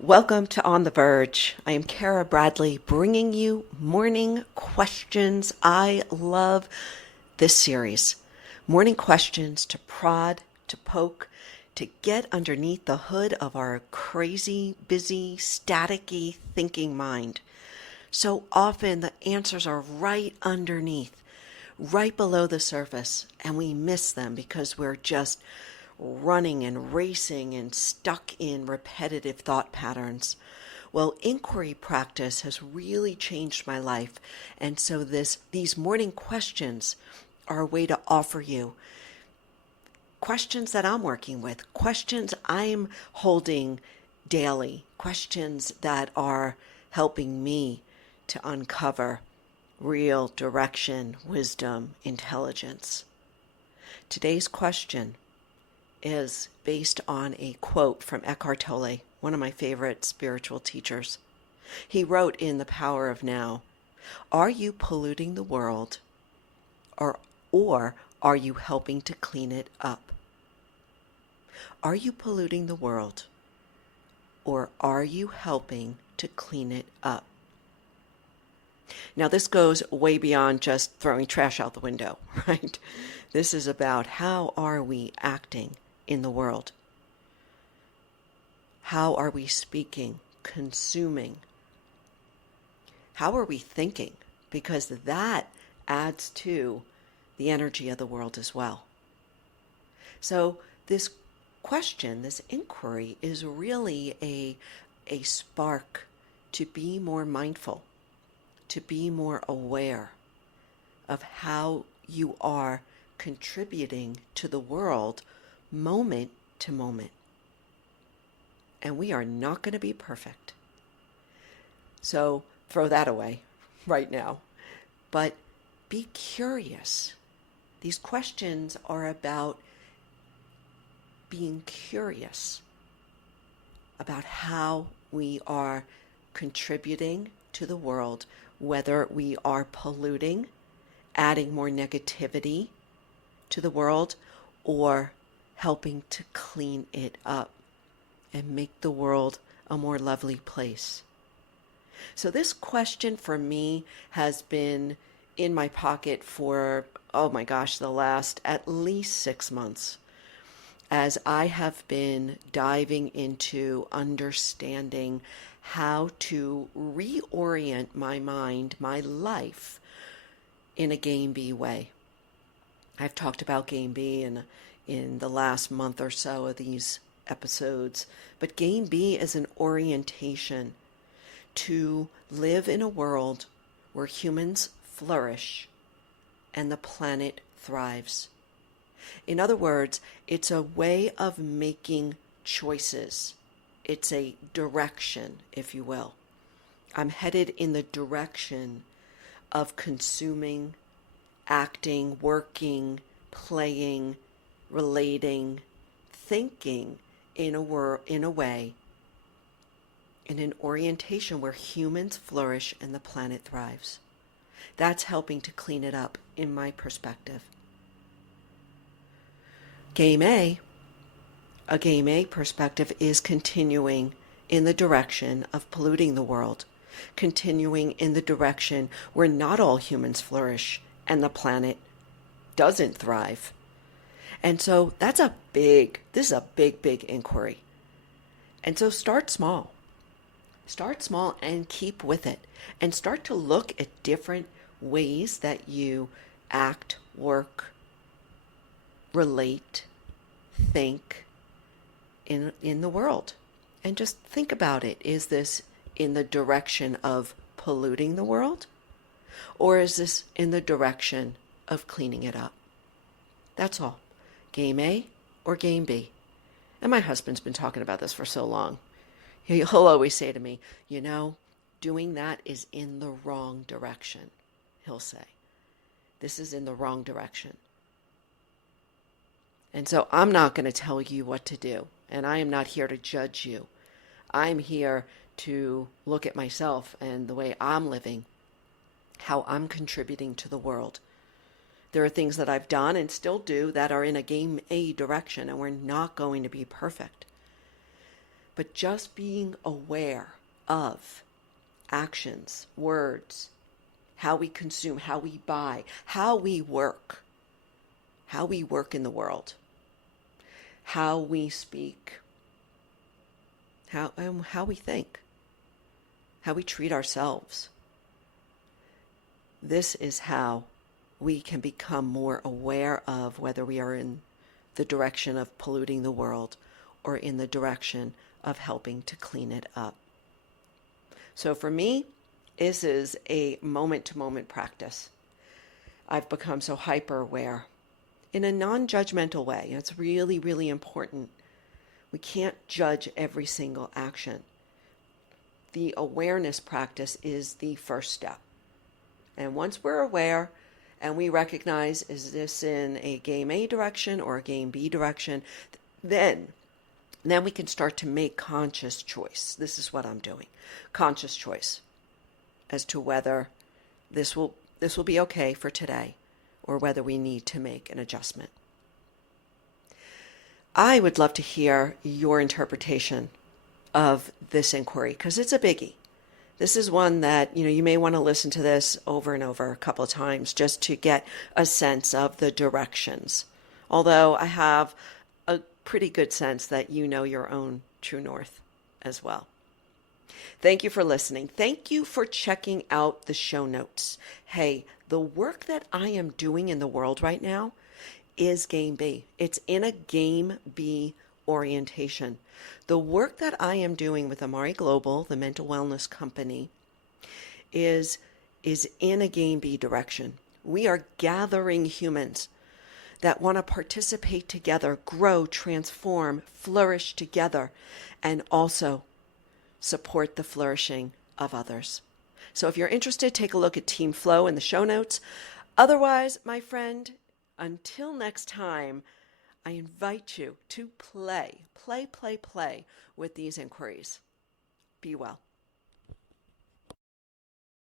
Welcome to On the Verge. I am Kara Bradley bringing you morning questions. I love this series. Morning questions to prod, to poke, to get underneath the hood of our crazy, busy, staticky thinking mind. So often the answers are right underneath, right below the surface, and we miss them because we're just running and racing and stuck in repetitive thought patterns. Well, inquiry practice has really changed my life, and so these morning questions are a way to offer you questions that I'm working with, questions I'm holding daily, questions that are helping me to uncover real direction, wisdom, intelligence. Today's question is based on a quote from Eckhart Tolle, one of my favorite spiritual teachers. He wrote in The Power of Now, "Are you polluting the world or are you helping to clean it up? Are you polluting the world or are you helping to clean it up?" Now, this goes way beyond just throwing trash out the window, right? This is about how are we acting in the world? How are we speaking, consuming? How are we thinking? Because that adds to the energy of the world as well. So this question, this inquiry is really a spark to be more mindful, to be more aware of how you are contributing to the world moment to moment. And we are not going to be perfect. So throw that away right now. But be curious. These questions are about being curious about how we are contributing to the world, whether we are polluting, adding more negativity to the world, or helping to clean it up and make the world a more lovely place. So this question for me has been in my pocket for, oh my gosh, the last at least 6 months, as I have been diving into understanding how to reorient my mind, my life, in a Game B way. I've talked about Game B in the last month or so of these episodes, but Game B is an orientation to live in a world where humans flourish and the planet thrives. In other words, it's a way of making choices. It's a direction, if you will. I'm headed in the direction of consuming, acting, working, playing, relating, thinking in a way, in an orientation where humans flourish and the planet thrives. That's helping to clean it up in my perspective. A Game A perspective is continuing in the direction of polluting the world, continuing in the direction where not all humans flourish and the planet doesn't thrive. And so this is a big inquiry. And so start small. Start small and keep with it. And start to look at different ways that you act, work, relate, think in the world. And just think about it. Is this in the direction of polluting the world? Or is this in the direction of cleaning it up? That's all. Game A or Game B. And my husband's been talking about this for so long. He'll always say to me, doing that is in the wrong direction, he'll say. This is in the wrong direction. And so I'm not going to tell you what to do. And I am not here to judge you. I'm here to look at myself and the way I'm living, how I'm contributing to the world. There are things that I've done and still do that are in a Game A direction, and we're not going to be perfect. but just being aware of actions, words, how we consume, how we buy, how we work in the world, how we speak, how we think, how we treat ourselves. This is how we can become more aware of whether we are in the direction of polluting the world or in the direction of helping to clean it up. So for me, this is a moment-to-moment practice. I've become so hyper aware in a non-judgmental way. It's really, really important. We can't judge every single action. The awareness practice is the first step. And once we're aware and we recognize, is this in a game A direction or a game B direction, then we can start to make conscious choice. This is what I'm doing. Conscious choice as to whether this will be okay for today or whether we need to make an adjustment. I would love to hear your interpretation of this inquiry because it's a biggie. This is one that, you may want to listen to this over and over a couple of times just to get a sense of the directions. Although I have a pretty good sense that you know your own true north as well. Thank you for listening. Thank you for checking out the show notes. Hey, the work that I am doing in the world right now is Game B. It's in a Game B orientation. The work that I am doing with Amari Global, the mental wellness company, is in a Game B direction. We are gathering humans that want to participate together, grow, transform, flourish together, and also support the flourishing of others. So if you're interested, take a look at Team Flow in the show notes. Otherwise, my friend, until next time, I invite you to play with these inquiries. Be well.